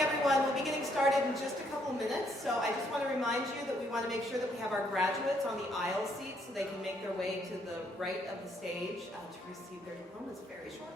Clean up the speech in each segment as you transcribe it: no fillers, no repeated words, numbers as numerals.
everyone. We'll be getting started in just a couple minutes, so I just want to remind you that we want to make sure that we have our graduates on the aisle seats so they can make their way to the right of the stage to receive their diplomas very shortly.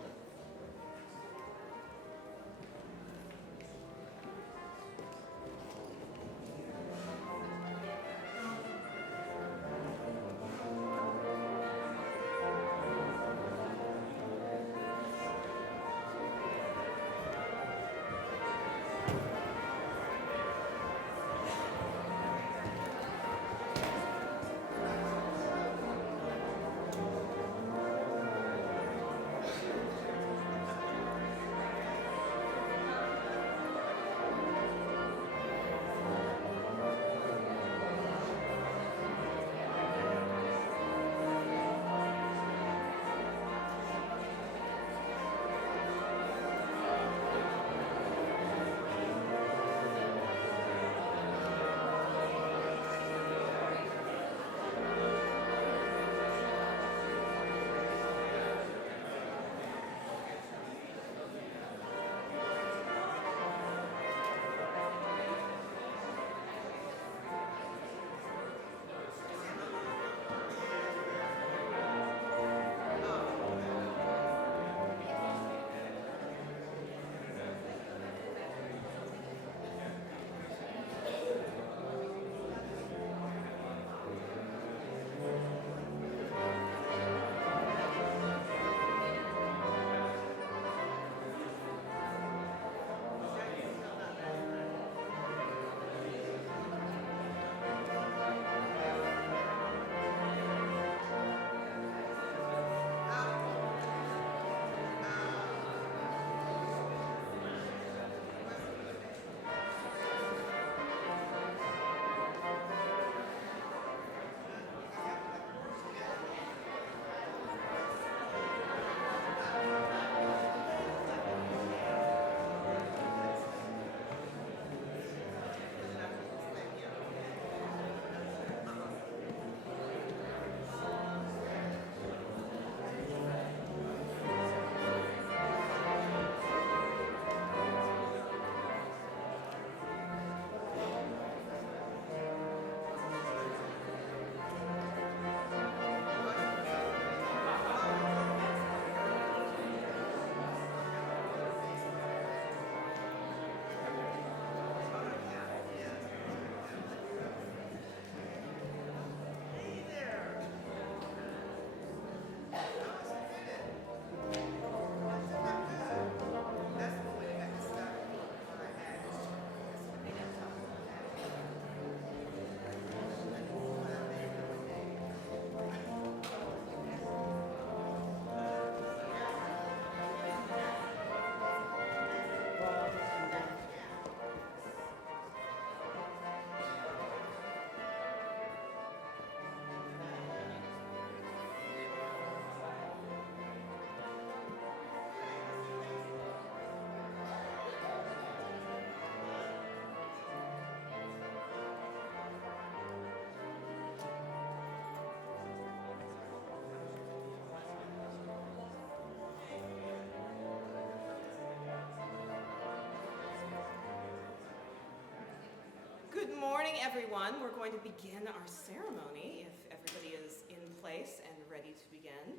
Good morning, everyone. We're going to begin our ceremony, if everybody is in place and ready to begin.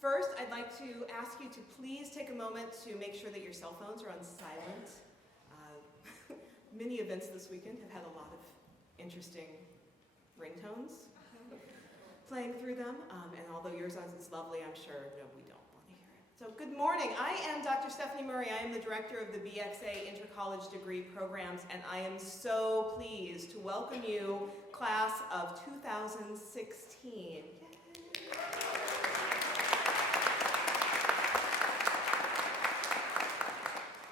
First, I'd like to ask you to please take a moment to make sure that your cell phones are on silent. Many events this weekend have had a lot of interesting ringtones playing through them, and although yours is lovely, I'm sure we don't want to hear it. So good morning. I am Dr. Stephanie Murray. I am the director of the BXA Intercollege degree programs, and I am so pleased to welcome you, class of 2016.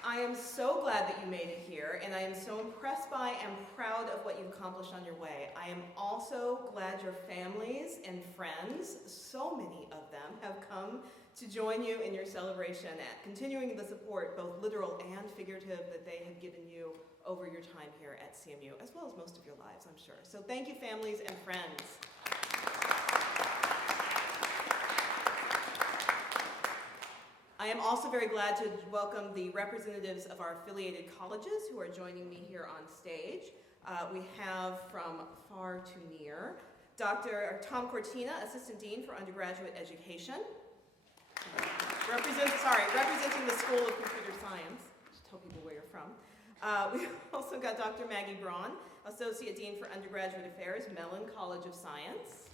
I am so glad that you made it here, and I am so impressed by and proud of what you've accomplished on your way. I am also glad your families and friends, so many of them, have come to join you in your celebration, continuing the support, both literal and figurative, that they have given you over your time here at CMU, as well as most of your lives, I'm sure. So thank you, families and friends. I am also very glad to welcome the representatives of our affiliated colleges who are joining me here on stage. We have from far to near, Dr. Tom Cortina, Assistant Dean for Undergraduate Education. Representing the School of Computer Science. Just tell people where you're from. We've also got Dr. Maggie Braun, Associate Dean for Undergraduate Affairs, Mellon College of Science.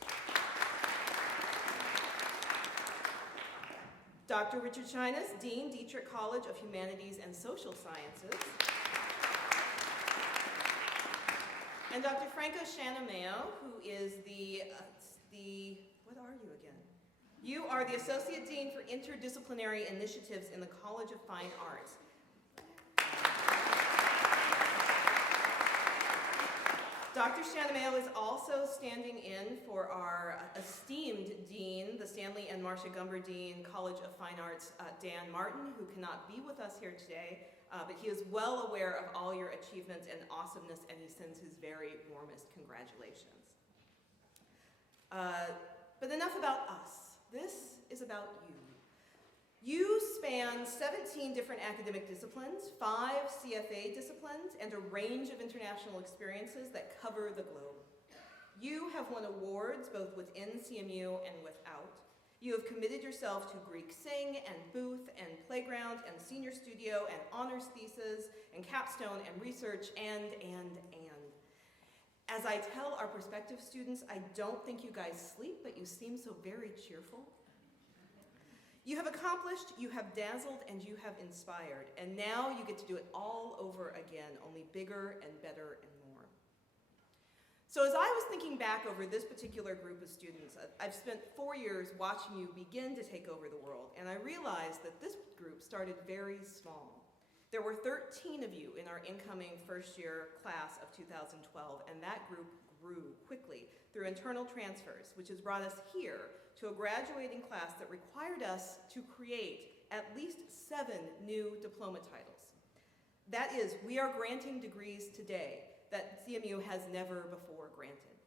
Dr. Richard Chinas, Dean, Dietrich College of Humanities and Social Sciences. And Dr. Franco Shanameo, who is what are you again? You are the Associate Dean for Interdisciplinary Initiatives in the College of Fine Arts. Dr. Shanameo is also standing in for our esteemed Dean, the Stanley and Marcia Gumber Dean, College of Fine Arts, Dan Martin, who cannot be with us here today, but he is well aware of all your achievements and awesomeness, and he sends his very warmest congratulations. But enough about us. This is about you. You span 17 different academic disciplines, 5 CFA disciplines, and a range of international experiences that cover the globe. You have won awards both within CMU and without. You have committed yourself to Greek Sing and Booth and Playground and Senior Studio and honors thesis and capstone and research and. As I tell our prospective students, I don't think you guys sleep, but you seem so very cheerful. You have accomplished, you have dazzled, and you have inspired, and now you get to do it all over again, only bigger and better and more. So as I was thinking back over this particular group of students, I've spent 4 years watching you begin to take over the world, and I realized that this group started very small. There were 13 of you in our incoming first-year class of 2012, and that group grew quickly through internal transfers, which has brought us here to a graduating class that required us to create at least 7 new diploma titles. That is, we are granting degrees today that CMU has never before granted.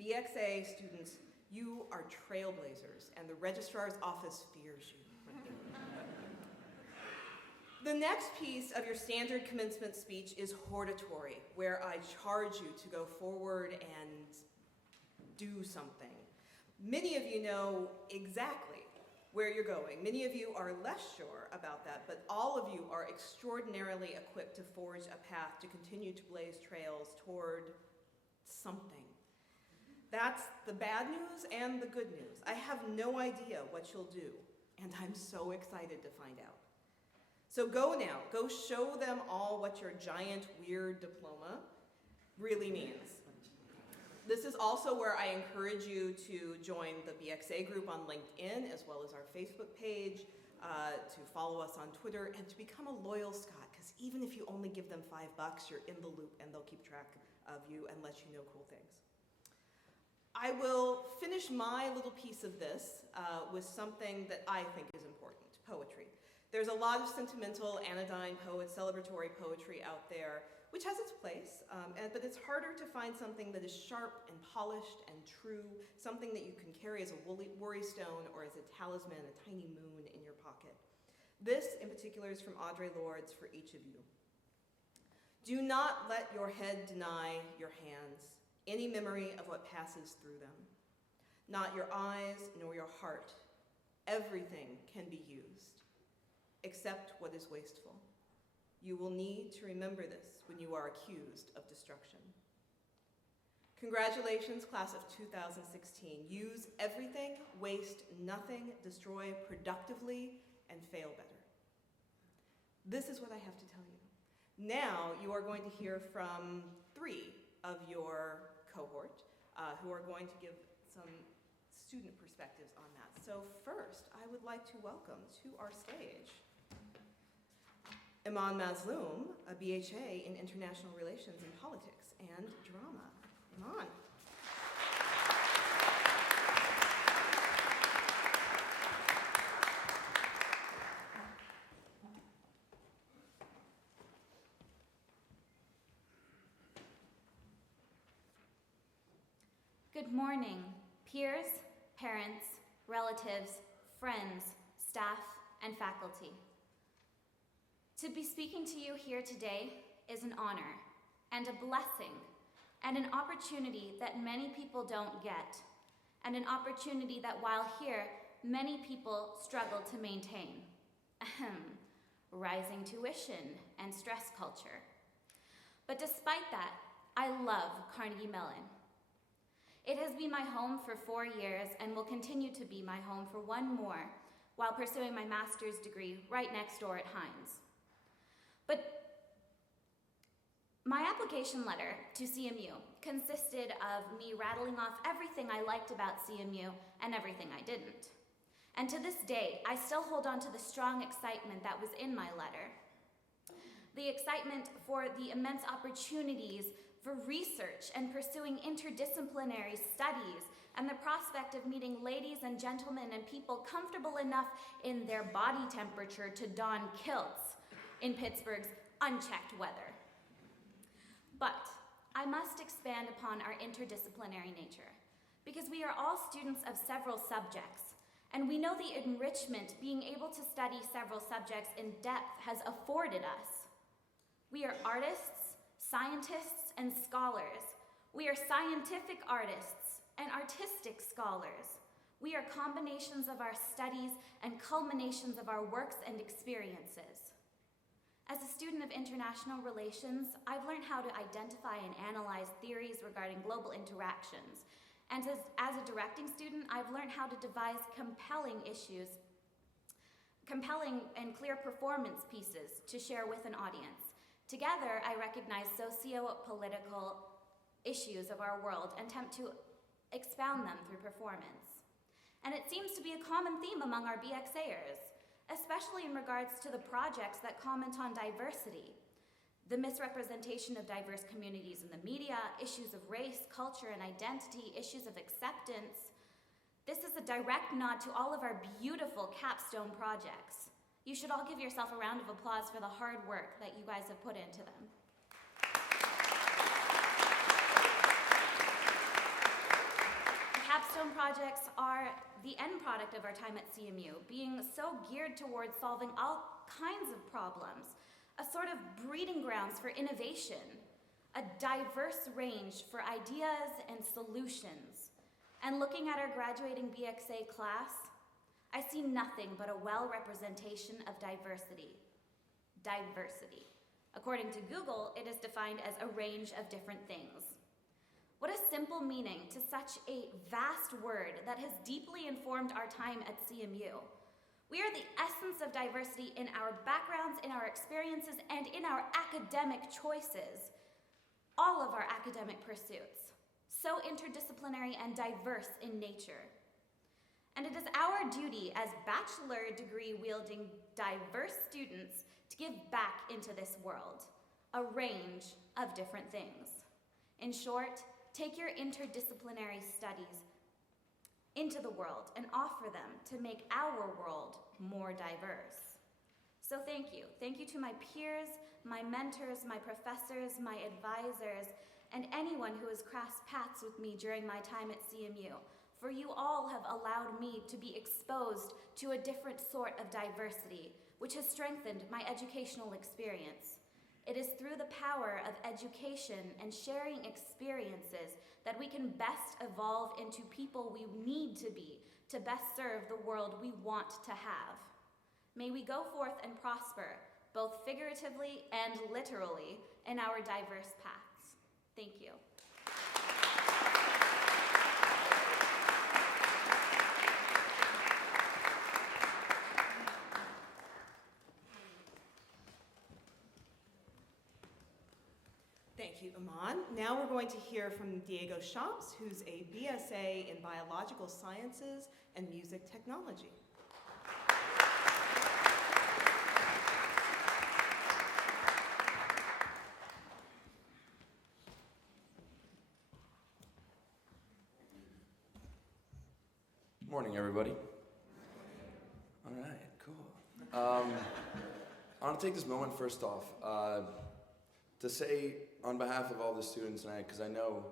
BXA students, you are trailblazers, and the registrar's office fears you. The next piece of your standard commencement speech is hortatory, where I charge you to go forward and do something. Many of you know exactly where you're going. Many of you are less sure about that, but all of you are extraordinarily equipped to forge a path to continue to blaze trails toward something. That's the bad news and the good news. I have no idea what you'll do, and I'm so excited to find out. So go now, go show them all what your giant, weird diploma really means. This is also where I encourage you to join the BXA group on LinkedIn, as well as our Facebook page, to follow us on Twitter, and to become a loyal Scot, because even if you only give them $5, you're in the loop, and they'll keep track of you and let you know cool things. I will finish my little piece of this with something that I think is important, poetry. There's a lot of sentimental, anodyne celebratory poetry out there, which has its place, but it's harder to find something that is sharp and polished and true, something that you can carry as a worry stone or as a talisman, a tiny moon in your pocket. This, in particular, is from Audre Lorde's for each of you. Do not let your head deny your hands any memory of what passes through them. Not your eyes nor your heart. Everything can be used, except what is wasteful. You will need to remember this when you are accused of destruction. Congratulations, class of 2016. Use everything, waste nothing, destroy productively, and fail better. This is what I have to tell you. Now you are going to hear from 3 of your cohort who are going to give some student perspectives on that. So first, I would like to welcome to our stage Iman Mazloum, a BHA in International Relations and Politics and Drama. Iman. Good morning, peers, parents, relatives, friends, staff, and faculty. To be speaking to you here today is an honor and a blessing and an opportunity that many people don't get, and an opportunity that while here, many people struggle to maintain. Rising tuition and stress culture. But despite that, I love Carnegie Mellon. It has been my home for 4 years and will continue to be my home for 1 more while pursuing my master's degree right next door at Hines. But my application letter to CMU consisted of me rattling off everything I liked about CMU and everything I didn't. And to this day, I still hold on to the strong excitement that was in my letter. The excitement for the immense opportunities for research and pursuing interdisciplinary studies, and the prospect of meeting ladies and gentlemen and people comfortable enough in their body temperature to don kilts in Pittsburgh's unchecked weather. But I must expand upon our interdisciplinary nature, because we are all students of several subjects, and we know the enrichment being able to study several subjects in depth has afforded us. We are artists, scientists, and scholars. We are scientific artists and artistic scholars. We are combinations of our studies and culminations of our works and experiences. As a student of international relations, I've learned how to identify and analyze theories regarding global interactions. And as a directing student, I've learned how to devise compelling and clear performance pieces to share with an audience. Together, I recognize socio-political issues of our world and attempt to expound them through performance. And it seems to be a common theme among our BXAers, especially in regards to the projects that comment on diversity, the misrepresentation of diverse communities in the media, issues of race, culture, and identity, issues of acceptance. This is a direct nod to all of our beautiful capstone projects. You should all give yourself a round of applause for the hard work that you guys have put into them. Capstone projects are the end product of our time at CMU, being so geared towards solving all kinds of problems, a sort of breeding grounds for innovation, a diverse range for ideas and solutions. And looking at our graduating BXA class, I see nothing but a well-representation of diversity. Diversity. According to Google, it is defined as a range of different things. What a simple meaning to such a vast word that has deeply informed our time at CMU. We are the essence of diversity in our backgrounds, in our experiences, and in our academic choices. All of our academic pursuits, so interdisciplinary and diverse in nature. And it is our duty as bachelor degree wielding diverse students to give back into this world, a range of different things. In short, take your interdisciplinary studies into the world and offer them to make our world more diverse. So thank you. Thank you to my peers, my mentors, my professors, my advisors, and anyone who has crossed paths with me during my time at CMU. For you all have allowed me to be exposed to a different sort of diversity, which has strengthened my educational experience. It is through the power of education and sharing experiences that we can best evolve into people we need to be to best serve the world we want to have. May we go forth and prosper, both figuratively and literally, in our diverse paths. Thank you. Thank you, Iman. Now we're going to hear from Diego Shops, who's a BSA in Biological Sciences and Music Technology. Good morning, everybody. All right, cool. I want to take this moment first off to say on behalf of all the students tonight, because I know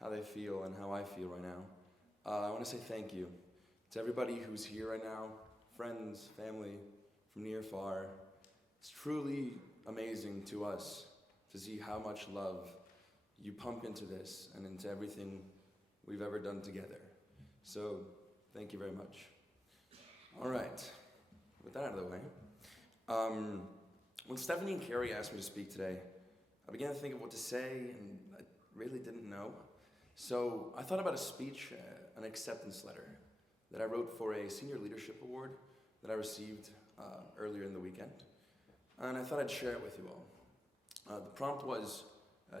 how they feel and how I feel right now, I want to say thank you to everybody who's here right now, friends, family, from near far. It's truly amazing to us to see how much love you pump into this and into everything we've ever done together. So, thank you very much. All right, with that out of the way, when Stephanie and Carrie asked me to speak today, I began to think of what to say, and I really didn't know. So I thought about a speech, an acceptance letter that I wrote for a senior leadership award that I received earlier in the weekend. And I thought I'd share it with you all. The prompt was,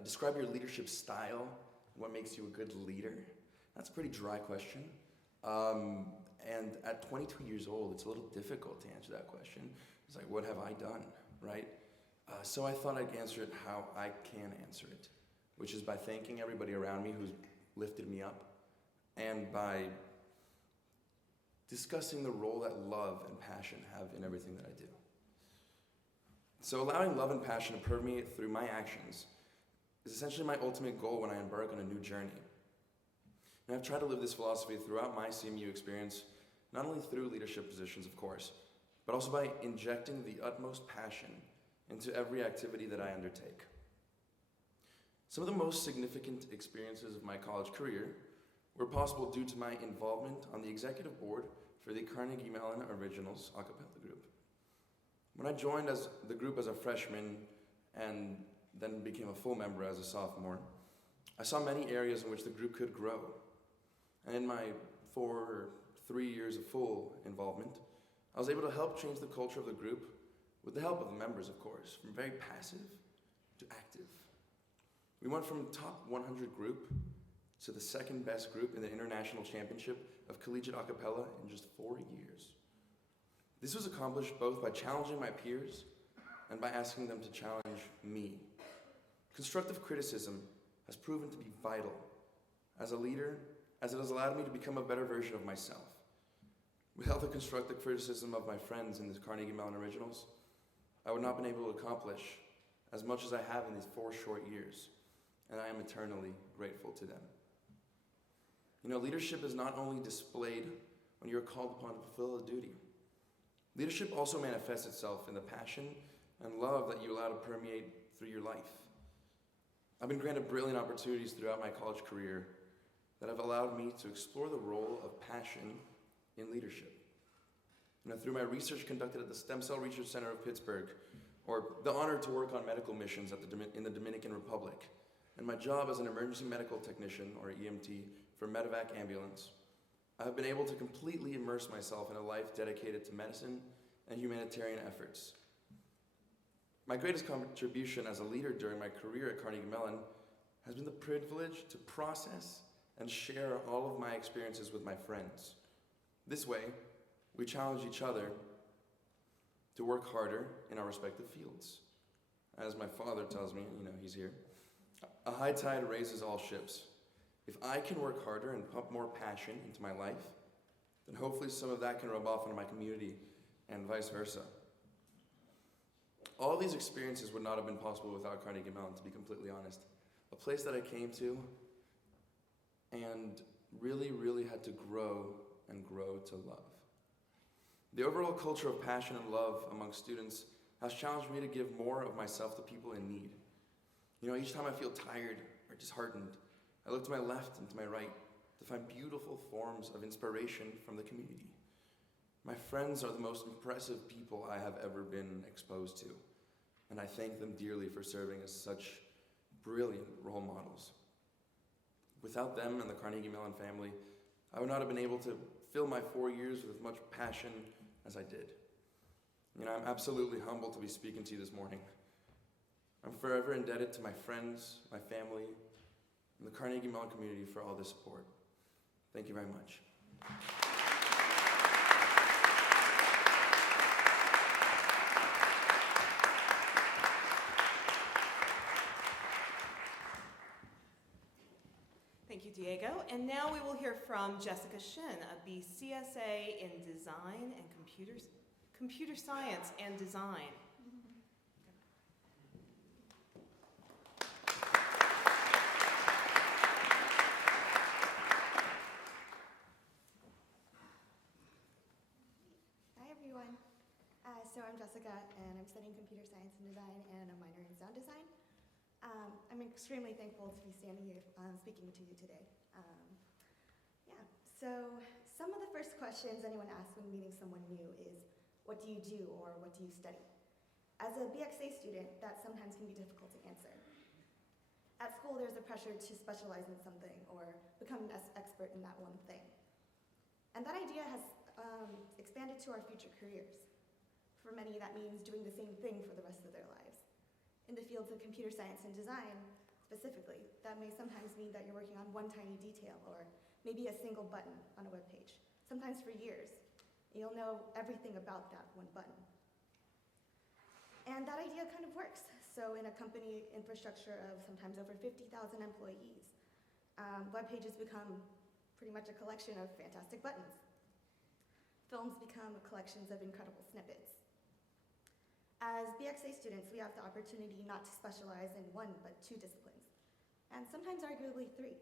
describe your leadership style, what makes you a good leader. That's a pretty dry question. And at 22 years old, it's a little difficult to answer that question. It's like, what have I done, right? So I thought I'd answer it how I can answer it, which is by thanking everybody around me who's lifted me up, and by discussing the role that love and passion have in everything that I do. So allowing love and passion to permeate through my actions is essentially my ultimate goal when I embark on a new journey. And I've tried to live this philosophy throughout my CMU experience, not only through leadership positions, of course, but also by injecting the utmost passion into every activity that I undertake. Some of the most significant experiences of my college career were possible due to my involvement on the executive board for the Carnegie Mellon Originals a cappella group. When I joined the group as a freshman and then became a full member as a sophomore, I saw many areas in which the group could grow. And in my 3 years of full involvement, I was able to help change the culture of the group with the help of the members, of course, from very passive to active. We went from top 100 group to the second best group in the International Championship of Collegiate a cappella in just 4 years. This was accomplished both by challenging my peers and by asking them to challenge me. Constructive criticism has proven to be vital as a leader, as it has allowed me to become a better version of myself. Without the constructive criticism of my friends in the Carnegie Mellon Originals, I would not have been able to accomplish as much as I have in these 4 short years, and I am eternally grateful to them. You know, leadership is not only displayed when you're called upon to fulfill a duty. Leadership also manifests itself in the passion and love that you allow to permeate through your life. I've been granted brilliant opportunities throughout my college career that have allowed me to explore the role of passion in leadership. You know, through my research conducted at the Stem Cell Research Center of Pittsburgh, or the honor to work on medical missions in the Dominican Republic, and my job as an emergency medical technician, or EMT, for Medevac Ambulance, I have been able to completely immerse myself in a life dedicated to medicine and humanitarian efforts. My greatest contribution as a leader during my career at Carnegie Mellon has been the privilege to process and share all of my experiences with my friends. This way, we challenge each other to work harder in our respective fields. As my father tells me, you know, he's here, a high tide raises all ships. If I can work harder and pump more passion into my life, then hopefully some of that can rub off on my community and vice versa. All these experiences would not have been possible without Carnegie Mellon, to be completely honest. A place that I came to and really, really had to grow and grow to love. The overall culture of passion and love among students has challenged me to give more of myself to people in need. You know, each time I feel tired or disheartened, I look to my left and to my right to find beautiful forms of inspiration from the community. My friends are the most impressive people I have ever been exposed to, and I thank them dearly for serving as such brilliant role models. Without them and the Carnegie Mellon family, I would not have been able to fill my 4 years with much passion as I did. You know, I'm absolutely humbled to be speaking to you this morning. I'm forever indebted to my friends, my family, and the Carnegie Mellon community for all this support. Thank you very much. Thank you, Diego. And now we will hear from Jessica Shin, a BCSA in Design and Computer Science and Design. Hi, everyone. So I'm Jessica, and I'm studying computer science and design and a minor in sound design. I'm extremely thankful to be standing here speaking to you today. So some of the first questions anyone asks when meeting someone new is, what do you do or what do you study? As a BXA student, that sometimes can be difficult to answer. At school, there's a pressure to specialize in something or become an expert in that one thing. And that idea has expanded to our future careers. For many, that means doing the same thing for the rest of their lives. In the fields of computer science and design, specifically, that may sometimes mean that you're working on one tiny detail or maybe a single button on a web page, sometimes for years. You'll know everything about that one button. And that idea kind of works. So in a company infrastructure of sometimes over 50,000 employees, web pages become pretty much a collection of fantastic buttons. Films become collections of incredible snippets. As BXA students, we have the opportunity not to specialize in one but two disciplines, and sometimes arguably three.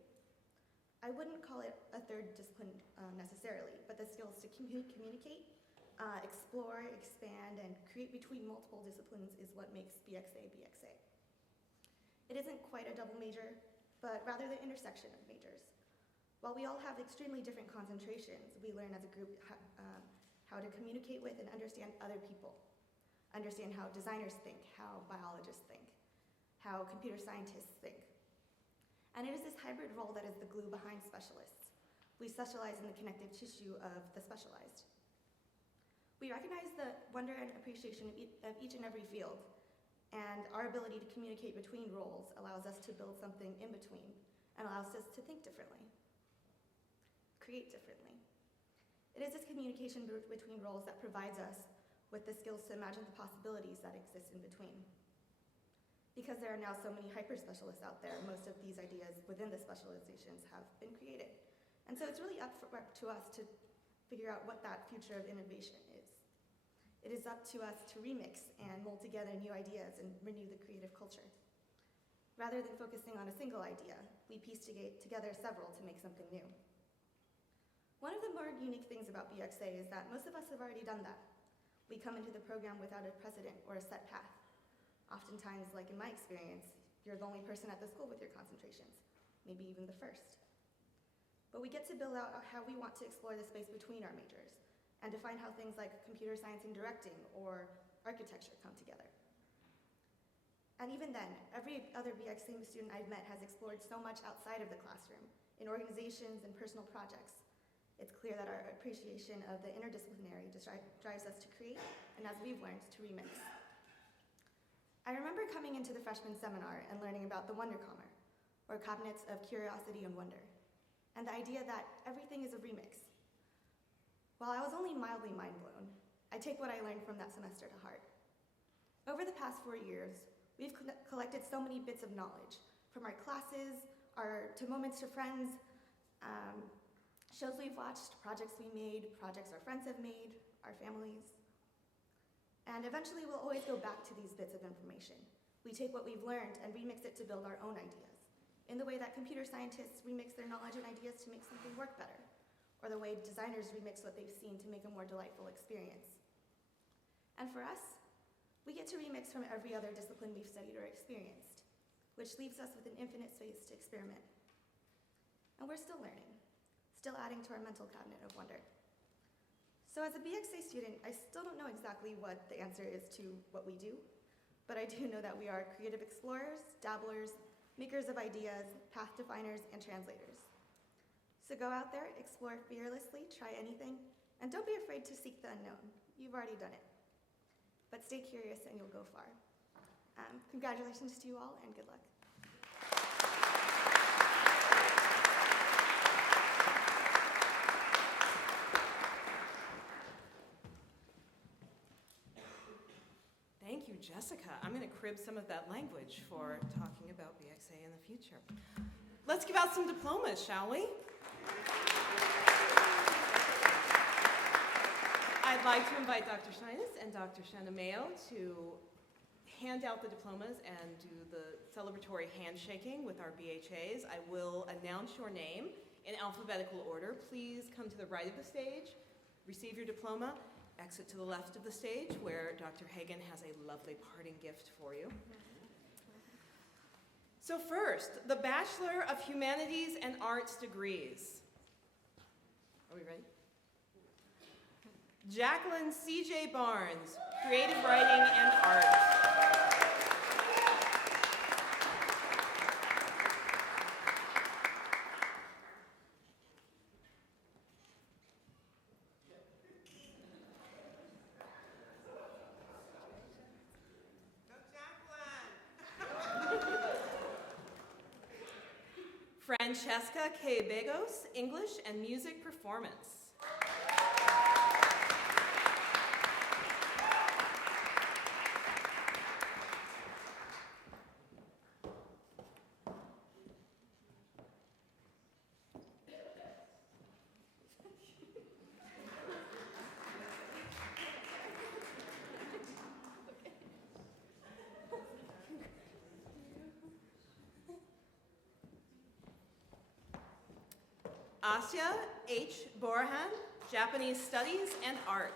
I wouldn't call it a third discipline necessarily, but the skills to communicate, explore, expand, and create between multiple disciplines is what makes BXA BXA. It isn't quite a double major, but rather the intersection of majors. While we all have extremely different concentrations, we learn as a group how to communicate with and understand other people, understand how designers think, how biologists think, how computer scientists think. And it is this hybrid role that is the glue behind specialists. We specialize in the connective tissue of the specialized. We recognize the wonder and appreciation of each and every field, and our ability to communicate between roles allows us to build something in between and allows us to think differently, create differently. It is this communication between roles that provides us with the skills to imagine the possibilities that exist in between. Because there are now so many hyper-specialists out there, most of these ideas within the specializations have been created. And so it's really up to us to figure out what that future of innovation is. It is up to us to remix and mold together new ideas and renew the creative culture. Rather than focusing on a single idea, we piece together several to make something new. One of the more unique things about BXA is that most of us have already done that. We come into the program without a precedent or a set path. Oftentimes, like in my experience, you're the only person at the school with your concentrations, maybe even the first. But we get to build out how we want to explore the space between our majors and define how things like computer science and directing or architecture come together. And even then, every other BXA student I've met has explored so much outside of the classroom, in organizations and personal projects. It's clear that our appreciation of the interdisciplinary drives us to create, and as we've learned, to remix. I remember coming into the freshman seminar and learning about the Wonderkammer, or cabinets of curiosity and wonder, and the idea that everything is a remix. While I was only mildly mind-blown, I take what I learned from that semester to heart. Over the past 4 years, we've collected so many bits of knowledge, from our classes, to moments to friends, shows we've watched, projects we made, projects our friends have made, our families. And eventually we'll always go back to these bits of information. We take what we've learned and remix it to build our own ideas, in the way that computer scientists remix their knowledge and ideas to make something work better, or the way designers remix what they've seen to make a more delightful experience. And for us, we get to remix from every other discipline we've studied or experienced, which leaves us with an infinite space to experiment. And we're still learning, still adding to our mental cabinet of wonder. So as a BXA student, I still don't know exactly what the answer is to what we do, but I do know that we are creative explorers, dabblers, makers of ideas, path definers, and translators. So go out there, explore fearlessly, try anything, and don't be afraid to seek the unknown. You've already done it. But stay curious and you'll go far. Congratulations to you all, and good luck. Thank you, Jessica. I'm going to crib some of that language for talking about BXA in the future. Let's give out some diplomas, shall we? I'd like to invite Dr. Shines and Dr. Shanna Mayo to hand out the diplomas and do the celebratory handshaking with our BHAs. I will announce your name in alphabetical order. Please come to the right of the stage, receive your diploma, exit to the left of the stage where Dr. Hagen has a lovely parting gift for you. So first, the Bachelor of Humanities and Arts degrees. Are we ready? Jacqueline C.J. Barnes, Creative Writing and Art. Francesca K. Begos, English and Music Performance. Asya H. Borahan, Japanese Studies and Art.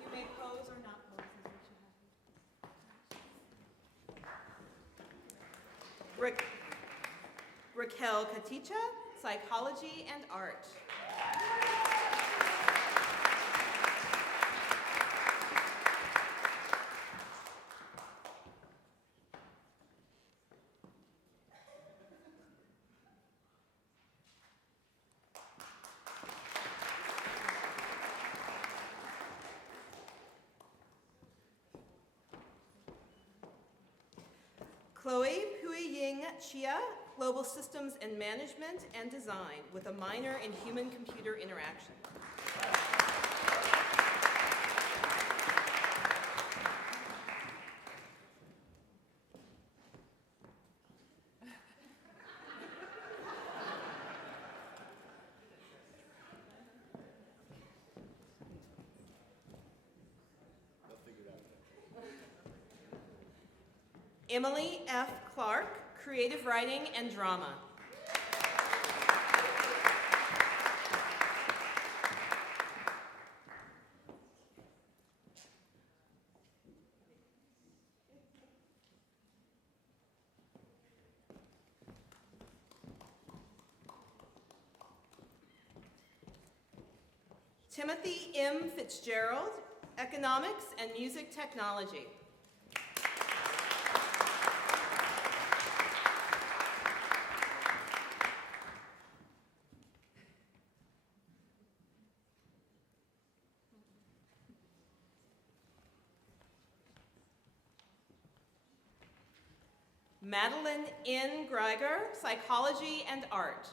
You may pose or not pose, is what you have. Raquel Katicha, Psychology and Art. Chloe Pui-Ying Chia, Global Systems and Management and Design, with a minor in Human-Computer Interaction. Emily F. Clark, Creative Writing and Drama. Timothy M. Fitzgerald, Economics and Music Technology. Madeline N. Greiger, Psychology and Art.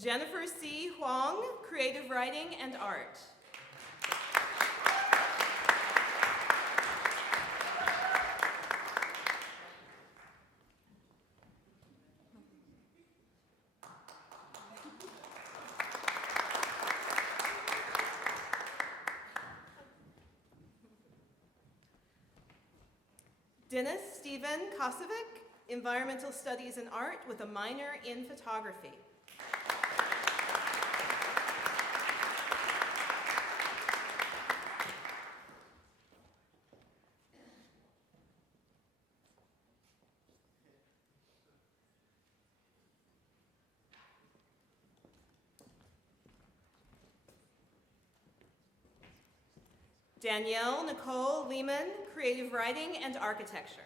Jennifer C. Huang, Creative Writing and Art. Dennis Stephen Kosovic, Environmental Studies and Art with a minor in photography. Danielle Nicole Lehman, Creative Writing and Architecture.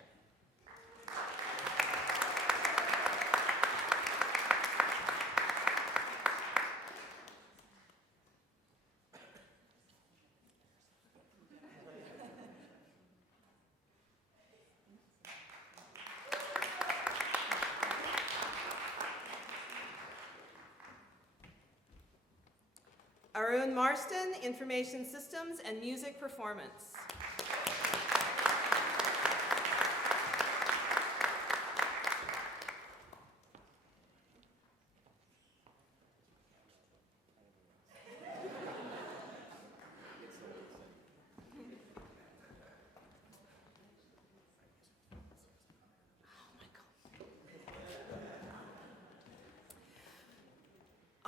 Arun Marston, Information Systems and Music Performance.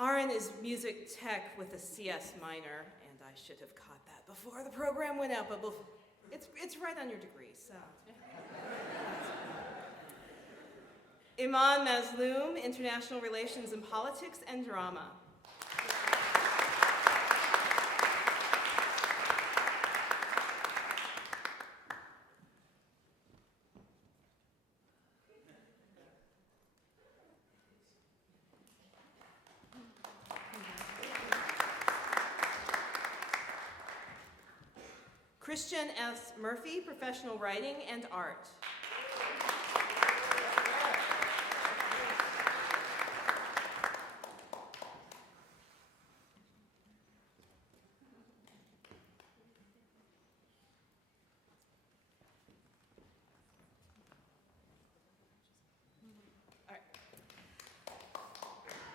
Aaron is music tech with a CS minor, and I should have caught that before the program went out, but it's right on your degree, so. Iman Mazloum, International Relations in Politics and Drama. Christian S. Murphy, Professional Writing and Art.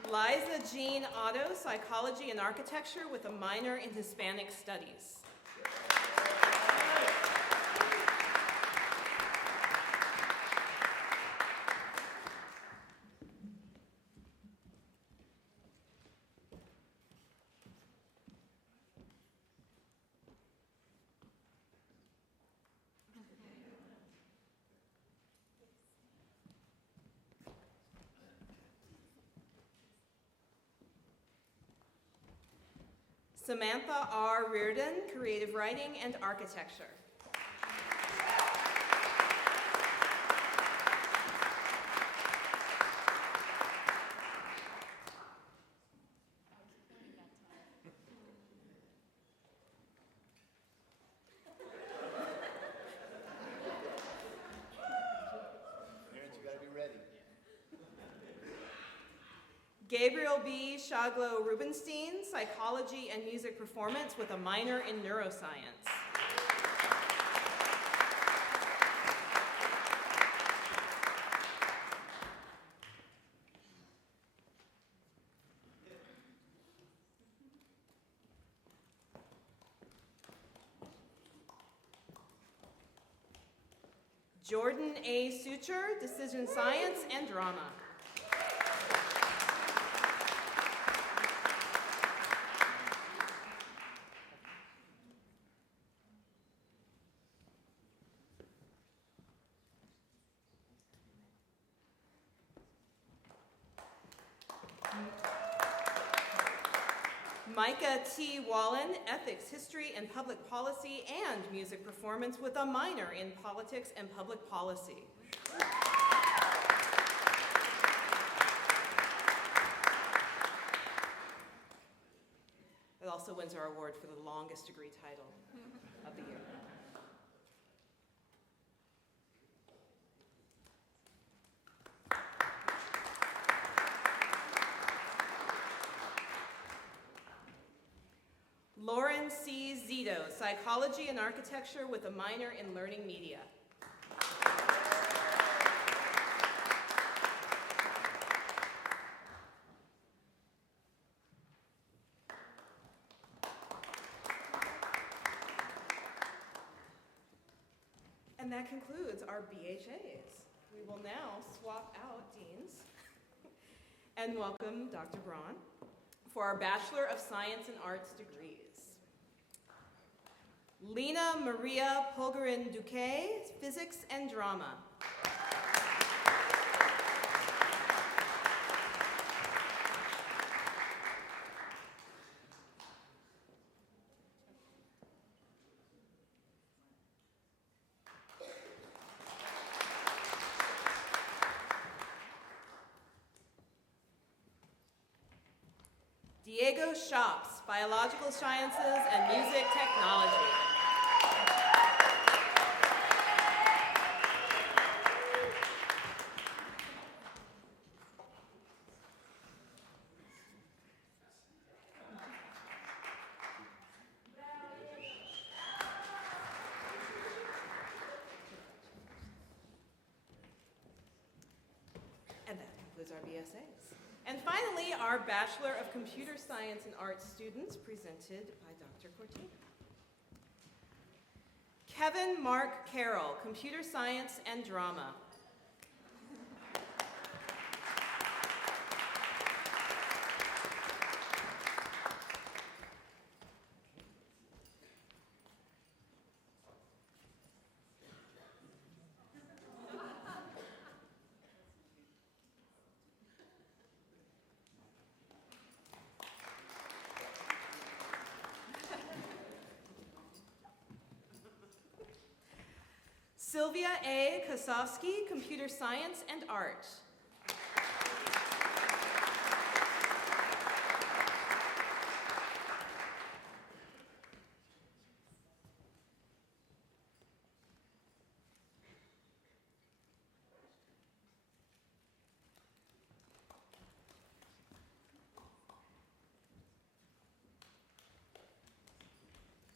Liza Jean Otto, Psychology and Architecture with a minor in Hispanic Studies. Samantha R. Reardon, Creative Writing and Architecture. Parents, you gotta be ready. Gabriel B. Shaglo Rubenstein, Psychology and Music Performance with a minor in Neuroscience. Jordan A. Suture, Decision Science and Drama. Micah T. Wallen, Ethics, History, and Public Policy and Music Performance with a minor in Politics and Public Policy. It also wins our award for the longest degree title of the year. Lauren C. Zito, Psychology and Architecture with a minor in Learning Media. And that concludes our BHAs. We will now swap out deans and welcome Dr. Braun for our Bachelor of Science and Arts degrees. Lena Maria Polgarin-Duque, Physics and Drama. Diego Shops, Biological Sciences and Music Technology. is our BSAs. And finally, our Bachelor of Computer Science and Arts students, presented by Dr. Cortina. Kevin Mark Carroll, Computer Science and Drama. Sylvia A. Kosowski, Computer Science and Art.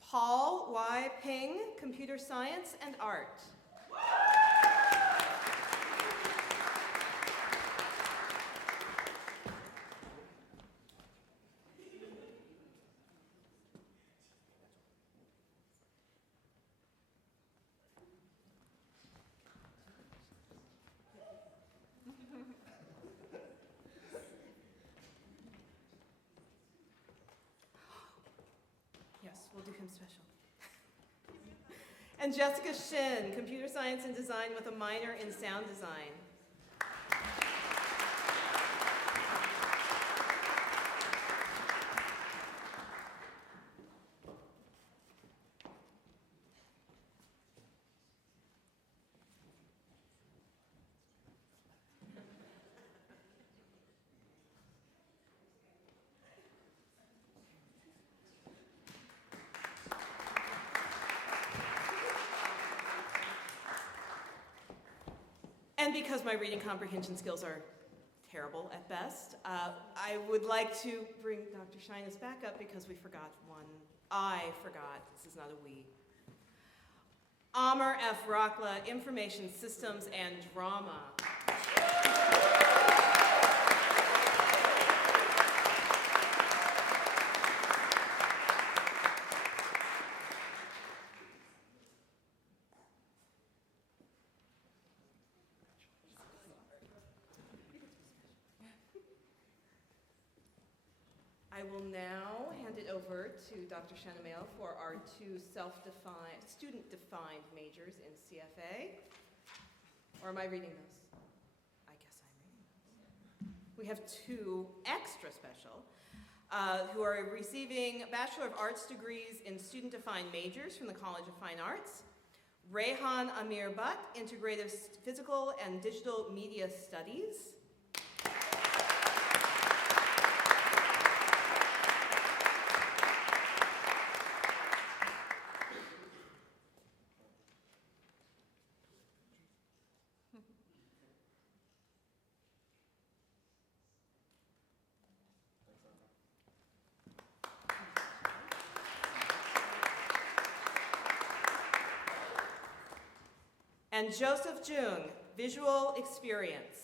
Paul Y. Ping, Computer Science and Art. Yes, we'll do him special. And Jessica Shin, Computer Science and Design with a minor in Sound Design. And because my reading comprehension skills are terrible at best, I would like to bring Dr. Shyness back up because we forgot one. I forgot. This is not a we. Amr F. Rockla, Information Systems and Drama. I will now hand it over to Dr. Shanamail for our two student-defined majors in CFA. Or am I reading those? I guess I'm reading those. We have two extra special who are receiving Bachelor of Arts degrees in student-defined majors from the College of Fine Arts. Rehan Amir Butt, Integrative Physical and Digital Media Studies. And Joseph Jung, Visual Experience.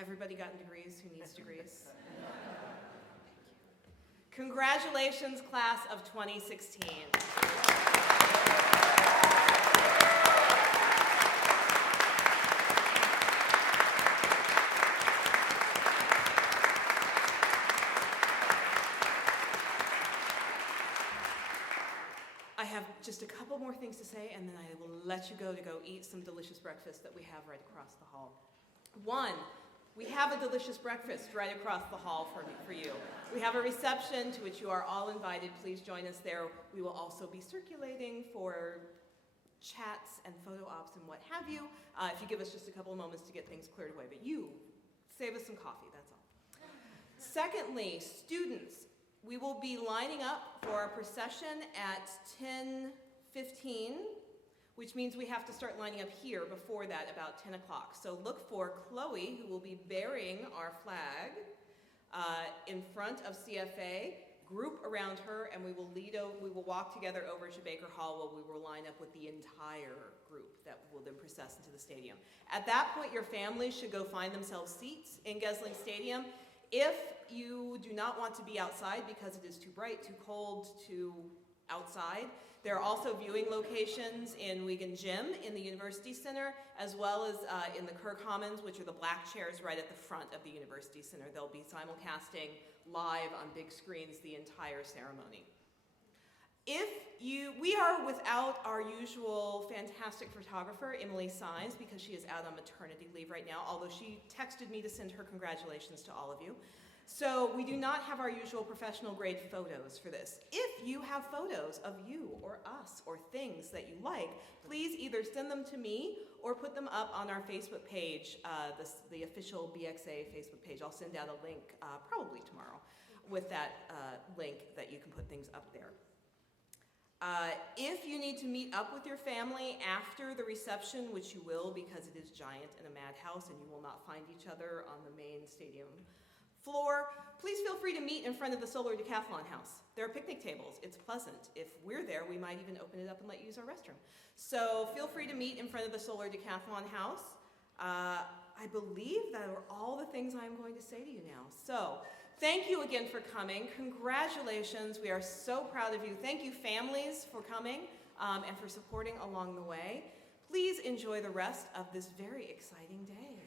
Everybody gotten degrees who needs degrees? Congratulations, class of 2016. I have just a couple more things to say, and then I will let you go eat some delicious breakfast that we have right across the hall. One, we have a delicious breakfast right across the hall for you. We have a reception to which you are all invited. Please join us there. We will also be circulating for chats and photo ops and what have you, if you give us just a couple of moments to get things cleared away. But you, save us some coffee, that's all. Secondly, students, we will be lining up for our procession at 10:15, which means we have to start lining up here before that, about 10 o'clock. So look for Chloe, who will be bearing our flag in front of CFA. Group around her, and we will walk together over to Baker Hall, where we will line up with the entire group that will then process into the stadium. At that point, your families should go find themselves seats in Gesling Stadium. If you do not want to be outside because it is too bright, too cold, too outside, there are also viewing locations in Wigan Gym, in the University Center, as well as in the Kerr Commons, which are the black chairs right at the front of the University Center. They'll be simulcasting live on big screens the entire ceremony. We are without our usual fantastic photographer, Emily Sines, because she is out on maternity leave right now, although she texted me to send her congratulations to all of you. So we do not have our usual professional grade photos for this. If you have photos of you or us or things that you like, please either send them to me or put them up on our Facebook page, the official BXA Facebook page. I'll send out a link probably tomorrow with that link that you can put things up there. If you need to meet up with your family after the reception, which you will because it is giant and a madhouse and you will not find each other on the main stadium floor, please feel free to meet in front of the Solar Decathlon House. There are picnic tables. It's pleasant. If we're there, we might even open it up and let you use our restroom. So feel free to meet in front of the Solar Decathlon House. I believe that are all the things I'm going to say to you now. So thank you again for coming. Congratulations. We are so proud of you. Thank you, families, for coming and for supporting along the way. Please enjoy the rest of this very exciting day.